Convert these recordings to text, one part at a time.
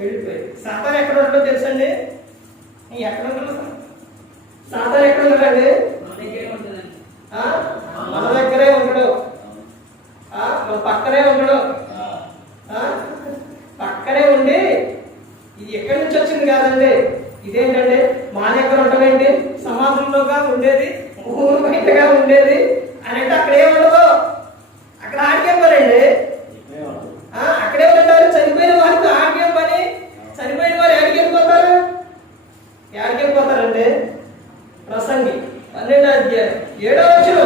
వెళ్ళిపోయి సాతాన్ ఎక్కడ ఉంటాడో తెలుసండి? ఎక్కడ ఉంటాడు సాతాన్ ఎక్కడ ఉంటాడండి మన దగ్గరే ఉండడు. ఆ? మన పక్కనే ఉండడు. ఆ? పక్కనే ఉండి ఇది ఎక్కడి నుంచి వచ్చింది కాదండి? ఇదేంటండి? మా దగ్గర ఉండవేంటి సమాజంలోగా ఉండేది ఊరు బయటగా ఉండేది అని అంటే అక్కడ ఏం ఉండదు అక్కడ ఆడికేం పనండి ఆ, అక్కడే ఉంటారు చనిపోయిన వారికి ఆడికేం పని చనిపోయిన వారు ఎక్కడికి వెళ్ళిపోతారు ఎక్కడికి వెళ్ళిపోతారండి ప్రసంగి పన్నెండో అధ్యాయం ఏడో వచ్చిన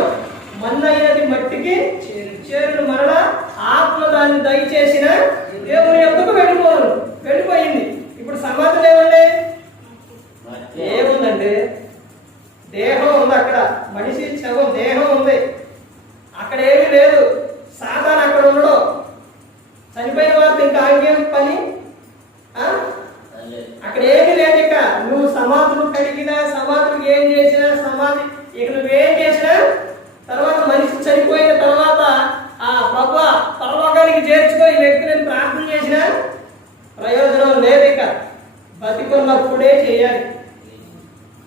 మన్నైనది మట్టికి చేరును మరణ ఆత్మ దాన్ని దయచేసిన దేవుని ఎందుకు వెళ్ళిపోరు వెళ్ళిపోయింది. ఇప్పుడు సమాధులు ఏమండి ఏముందండి? దేహం ఉంది అక్కడ. మనిషి శవం దేహం ఉంది. అక్కడ ఏమీ లేదు. సాధారణ అక్కడ ఉండడు. చనిపోయిన వారికి ఇంకా ఆగేం పని? ఆ? అక్కడ ఏమీ లేదు ఇక. నువ్వు సమాధులు కడిగినా సమాధులు ఏం చేసినా సమాధి ఇక నువ్వేం చేసినా తర్వాత మనిషి చనిపోయిన తర్వాత ఆ ప్రభు పరలోకానికి చేర్చుకో ఈ వ్యక్తిని ప్రార్థన చేసినా ప్రయోజనం లేదు ఇక బతికున్నప్పుడే చేయాలి.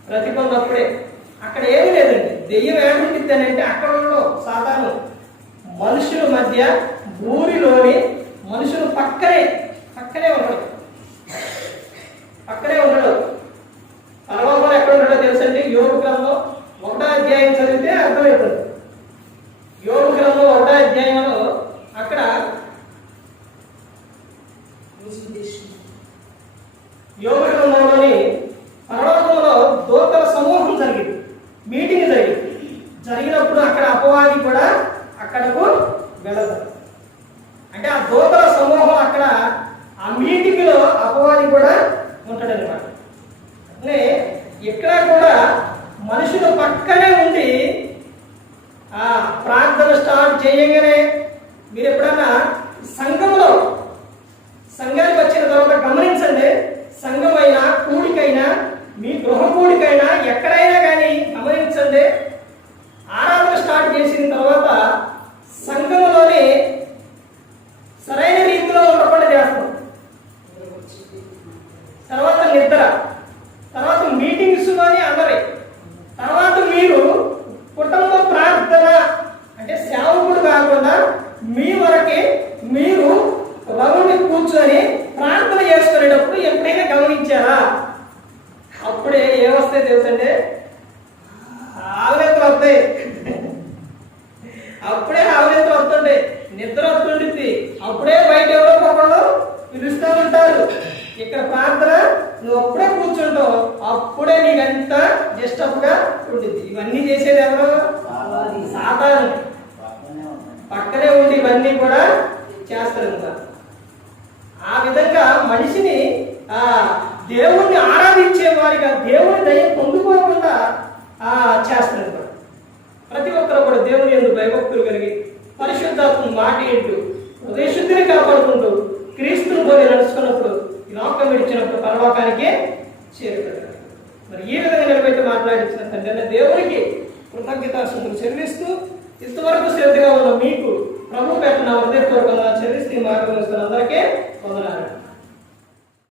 బ్రతికున్నప్పుడే అక్కడ ఏమీ లేదండి. దెయ్యం ఏముంటుంది అని అంటే అక్కడ ఉండవు సాధారణం. మనుషుల మధ్య ఊరిలోని మనుషులు పక్కనే పక్కనే ఉండడు అక్కడే ఉండడు పరలోకంలో ఎక్కడ ఉండడో తెలుసండి యోగు గ్రంథం ఒకటో అధ్యాయం చదివితే అర్థమవుతుంది యోగు గ్రంథం ఒకటో అధ్యాయంలో అక్కడ యోగ గ్రంథంలోని పర్వతంలో దూతల సమూహం జరిగింది. మీటింగ్ జరిగింది. జరిగినప్పుడు అక్కడ అపవాది కూడా అక్కడకు వెళ్ళదు. అంటే ఆ దూతల సమూహం అక్కడ ఆ మీటింగ్లో అపవాది కూడా ఉంటాడనమాట అంటే ఇక్కడ కూడా మనుషులు పక్కనే ఉండి ఆ ప్రార్థన స్టార్ట్ చేయగానే మీరు ఎప్పుడన్నా సంఘంలో సంఘానికి తర్వాత నిద్ర. తర్వాత మీటింగ్స్లోని అందరి. తర్వాత మీరు కుటుంబ ప్రార్థన అంటే సేవకుడు కాకుండా మీ వరకే మీరు రౌండ్ కూర్చొని ప్రార్థన చేసుకునేటప్పుడు ఎప్పుడైనా గమనించారా? అప్పుడే ఏమొస్తాయి తెలుసండి? ఆవలింతలు వస్తాయి. అప్పుడే ఆవలింతలు వస్తుండే నిద్ర వస్తుంటుంది అప్పుడే బయట ఎవరో ఒకళ్ళు పిలుస్తూ ఉంటారు ఇక్కడ ప్రార్థన నువ్వు అప్పుడే కూర్చుంటావు. అప్పుడే నీకంత డిస్టర్బ్గా ఉంటుంది ఇవన్నీ చేసేది ఎవరు? సాధారణ పక్కనే ఉండి ఇవన్నీ కూడా చేస్తారు ఇంకా ఆ విధంగా మనిషిని ఆ దేవుణ్ణి ఆరాధించే వారిగా దేవుని దయ పొందుకోకుండా ఆ చేస్తారు ఇంకా. ప్రతి ఒక్కరు కూడా దేవుని ఎందుకు భయభక్తులు కలిగి పరిశుద్ధాత్మ మాట ఏంటూ హృదయశుద్ధిని కాపాడుకుంటూ క్రీస్తుని పోలి నడుచుకున్నప్పుడు జ్ఞాపకం ఇచ్చినప్పుడు పరలోకానికి పరలోకానికే చేరుకుంటారు మరి ఈ విధంగా నిలబెట్టి మాట్లాడించిన తండ్రి దేవునికి కృతజ్ఞతాశుద్ధులు చెల్లిస్తూ ఇంతవరకు శ్రద్ధగా ఉన్న మీకు ప్రభు పెట్టిన హృదయపూర్వకంగా చెల్లిస్తూ ఈ మార్గం అందరికీ వందనాలు.